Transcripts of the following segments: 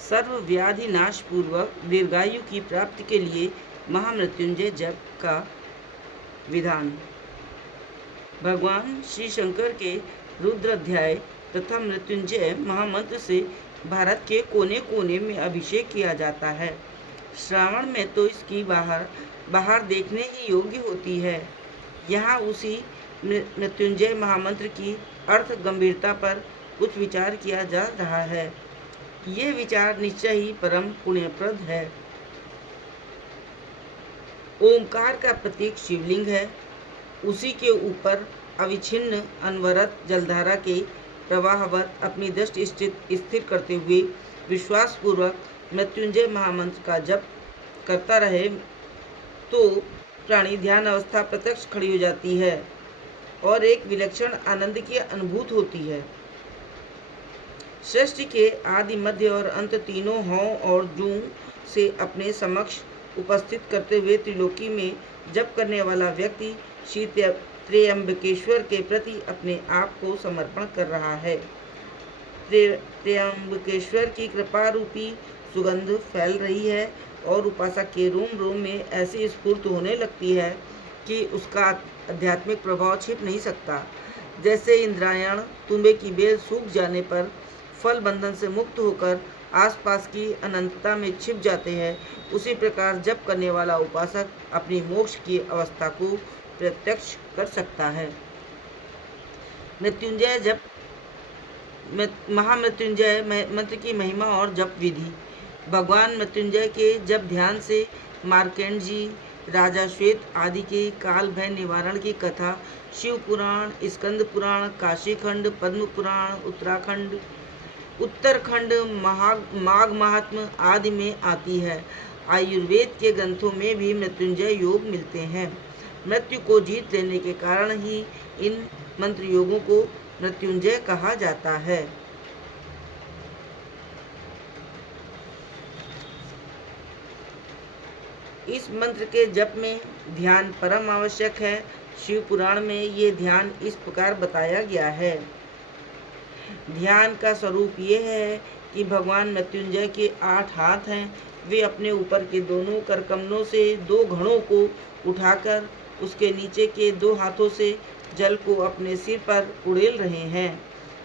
सर्व व्याधि नाश पूर्वक दीर्घायु की प्राप्ति के लिए महामृत्युंजय जप का विधान। भगवान श्री शंकर के रुद्र अध्याय तथा मृत्युंजय महामंत्र से भारत के कोने कोने में अभिषेक किया जाता है। श्रावण में तो इसकी बाहर देखने ही योग्य होती है। यहाँ उसी मृत्युंजय महामंत्र की अर्थ गंभीरता पर कुछ विचार किया जा रहा है। ये विचार निश्चय ही परम पुण्यप्रद है। ओंकार का प्रतीक शिवलिंग है। उसी के ऊपर अविच्छिन्न अनवरत जलधारा के प्रवाहवत अपनी दृष्टि स्थिर करते हुए विश्वासपूर्वक मृत्युंजय महामंत्र का जप करता रहे तो प्राणी ध्यान अवस्था प्रत्यक्ष खड़ी हो जाती है और एक विलक्षण आनंद की अनुभूति होती है। सृष्टि के आदि मध्य और अंत तीनों हौ और जूं से अपने समक्ष उपस्थित करते हुए त्रिलोकी में जप करने वाला व्यक्ति श्री त्र्यंबकेश्वर के प्रति अपने आप को समर्पण कर रहा है। त्र्यंबकेश्वर की कृपा रूपी सुगंध फैल रही है और उपासक के रोम रोम में ऐसी स्फूर्ति होने लगती है कि उसका आध्यात्मिक प्रभाव छिप नहीं सकता। जैसे इंद्रायण तुम्बे की बेल सूख जाने पर फल बंधन से मुक्त होकर आसपास की अनंतता में छिप जाते हैं, उसी प्रकार जप करने वाला उपासक अपनी मोक्ष की अवस्था को प्रत्यक्ष कर सकता है। मृत्युंजय जप महामृत्युंजय मंत्र की महिमा और जप विधि। भगवान मृत्युंजय के जप ध्यान से मार्कंड जी, राजा श्वेत आदि के काल भय निवारण की कथा शिव पुराण, स्कंद पुराण, काशीखंड, पद्म पुराण, उत्तरखंड, माघ महात्म आदि में आती है। आयुर्वेद के ग्रंथों में भी मृत्युंजय योग मिलते हैं। मृत्यु को जीत लेने के कारण ही इन मंत्र योगों को मृत्युंजय कहा जाता है। इस मंत्र के जप में ध्यान परम आवश्यक है। शिव पुराण में ये ध्यान इस प्रकार बताया गया है। ध्यान का स्वरूप ये है कि भगवान मृत्युंजय के 8 हाथ हैं। वे अपने ऊपर के दोनों करकमलों से 2 घड़ों को उठाकर उसके नीचे के 2 हाथों से जल को अपने सिर पर उड़ेल रहे हैं।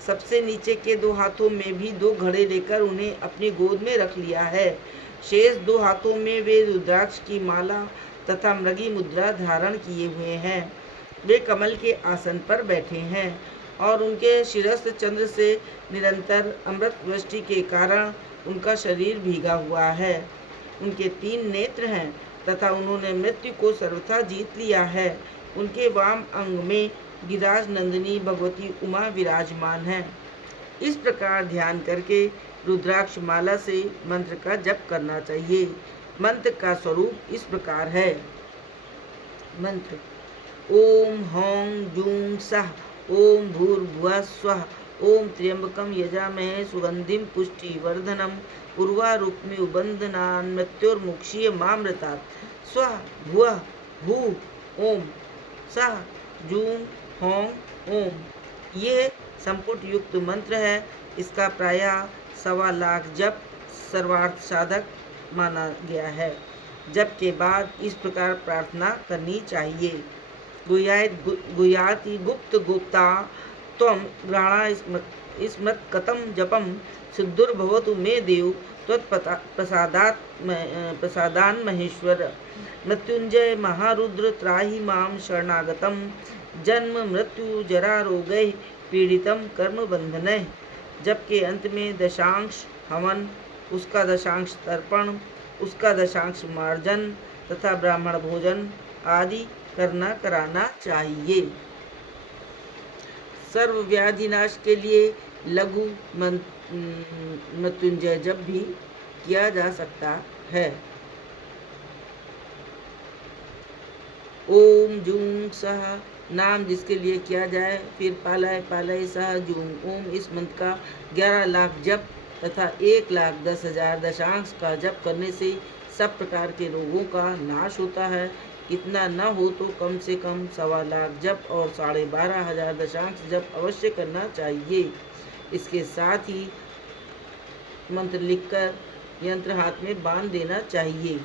सबसे नीचे के 2 हाथों में भी 2 घड़े लेकर उन्हें अपनी गोद में रख लिया है। शेष 2 हाथों में वे रुद्राक्ष की माला तथा मृगी मुद्रा धारण किए हुए हैं। वे कमल के आसन पर बैठे हैं और उनके शिरस्त्र चंद्र से निरंतर अमृत वृष्टि के कारण उनका शरीर भीगा हुआ है। उनके 3 नेत्र हैं तथा उन्होंने मृत्यु को सर्वथा जीत लिया है। उनके वाम अंग में गिराज नंदिनी भगवती उमा विराजमान है। इस प्रकार ध्यान करके रुद्राक्ष माला से मंत्र का जप करना चाहिए। मंत्र का स्वरूप इस प्रकार है। मंत्र ओम हौं जूं सः ओम भूर्भुवः स्वः ओम त्र्यंबकं यजामहे सुगंधिं पुष्टिवर्धनम् उर्वारुक्मिव बन्धनान् मृत्योर्मुक्षीय मामृतात् स्वः भुवः भूः ओम सः जूं हौं ओम। ये संपुट युक्त मंत्र है। इसका प्रायः 1.25 लाख जप सर्वार्थ साधक माना गया है। जप के बाद इस प्रकार प्रार्थना करनी चाहिए। गुयाति गुप्त गुप्ता त्वं ग्राणा स्मृत कथम जपम सिद्धुर्भवतु मे देव प्रसादान महेश्वर। मृत्युंजय महारुद्र त्राहि माम शरणागतम जन्म मृत्यु जरा रोगैः पीड़ितम कर्म बंधनैः। जप के अंत में दशांश हवन, उसका दशांश तर्पण, उसका दशांश मार्जन तथा ब्राह्मण भोजन आदि कराना चाहिए। सर्व व्याधि नाश के लिए लघु मृत्युंजय जप भी किया जा सकता है। ओम जूं सः नाम जिसके लिए किया जाए, फिर पालय पालय सः जूं ओम। इस मंत्र का 11 लाख जप तथा 1,10,000 दशांश का जप करने से सब प्रकार के रोगों का नाश होता है। इतना न हो तो कम से कम 1.25 लाख जप और 12,500 दशांश जप अवश्य करना चाहिए। इसके साथ ही मंत्र लिखकर यंत्र हाथ में बांध देना चाहिए।